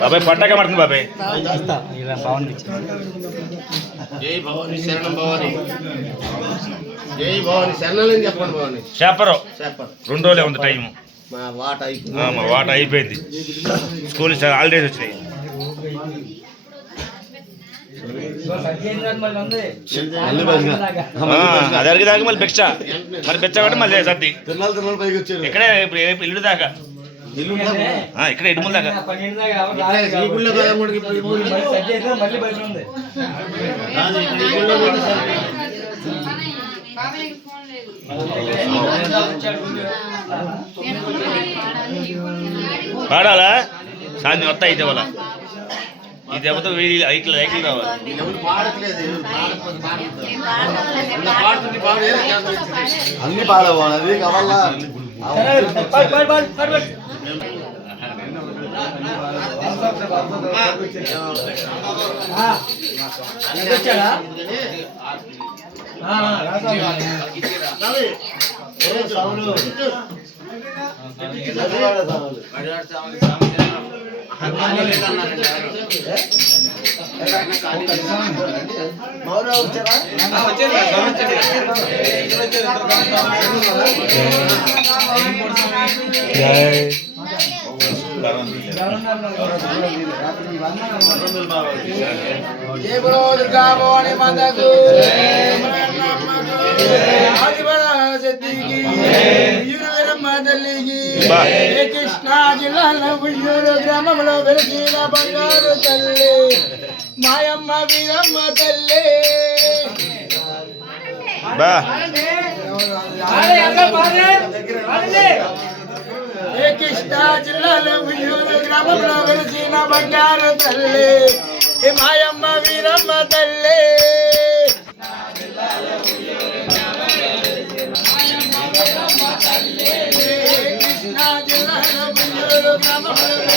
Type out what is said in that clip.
బాబాయ్ పట్టాక పడుతుంది బాబాయ్. జై భవాని శరణం భవాని, జై భవాని శరణాలని చెప్పండి. భవాని చేపరు చెప్పండి. 2 రోజులే ఉంది టైము. మా వాట అయిపోయింది. స్కూల్ హాలిడేస్ వచ్చినాయి. అది అడిగి దాకా మళ్ళీ బెచ్చ కాబట్టి మళ్ళీ సర్ది ఇక్కడే ఇల్లు దాకా ఇక్కడ ఇడుముల దాకా పాడాలా సాయంత్రం వస్తా అయితే వాళ్ళ ఈ దెబ్బతో ఐట్లు కావాలి. అన్ని పాడవాలి కావాలా జై బలో దుర్గా భవాని మాతకు, కృష్ణా జిల్లాలో ఉయ్యూరు గ్రామంలో వెలిసిన బంగారు తల్లి మాయమ్మ వీరమ్మ తల్లి. కృష్ణా జిల్లాలో ఉయ్యూరు గ్రామంలో వెలిసిన బంగారు తల్లి మాయమ్మ వీరమ్మ తల్లి. కృష్ణా జిల్లాలో ఉయ్యూరు గ్రామంలో